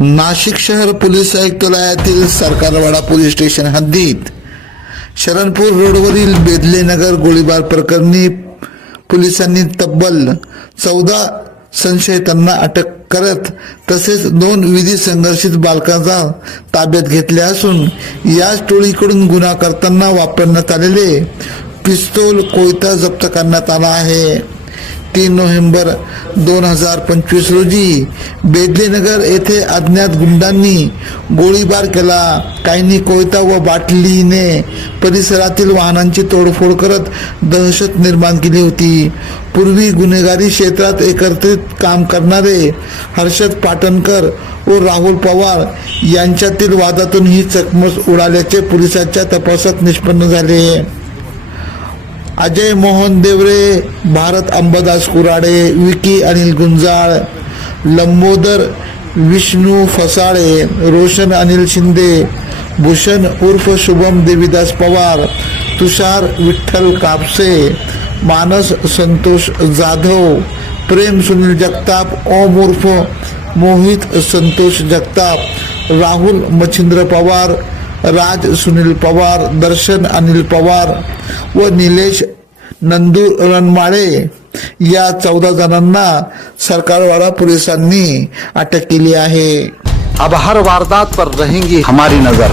नाशिक शहर पोलीस आयुक्तालयातील Sarkarwada police station हद्दीत शरणपूर रोडवरील बेदलेनगर गोळीबार प्रकरणी पोलिसांनी तब्बल चौदा संशयितांना अटक करत तसेच दोन विधी संघर्षित बालकांचा ताब्यात घेतले असून याच टोळीकडून गुन्हा करताना वापरण्यात आलेले पिस्तोल कोयता जप्त करण्यात आला आहे. तीन नोव्हेंबर दोन हजार पंचवीस रोजी बेदलेनगर येथे अज्ञात गुंडांनी गोळीबार केला. काहींनी कोयता व बाटलीने परिसरातील वाहनांची तोडफोड करत दहशत निर्माण केली होती. पूर्वी गुन्हेगारी क्षेत्रात एकत्रित काम करणारे हर्षद पाटणकर व राहुल पवार यांच्यातील वादातून ही चकमक उडाल्याचे पोलिसांच्या तपासात निष्पन्न झाले. अजय मोहन देवरे भारत अंबादास कुराडे विकी अनिल गुंजाळ लंबोदर विष्णू फसाळे रोशन अनिल शिंदे भूषण उर्फ शुभम देवीदास पवार तुषार विठ्ठल कापसे मानस संतोष जाधव प्रेम सुनील जगताप ओम उर्फ मोहित संतोष जगताप राहुल मच्छिंद्र पवार राज सुनील पवार दर्शन अनिल पवार व निलेश नंदू रणमाळे या चौदा जणांना सरकारवाडा पोलिसांनी अटक केली आहे. अब हर वारदात पर रहेंगी हमारी नजर।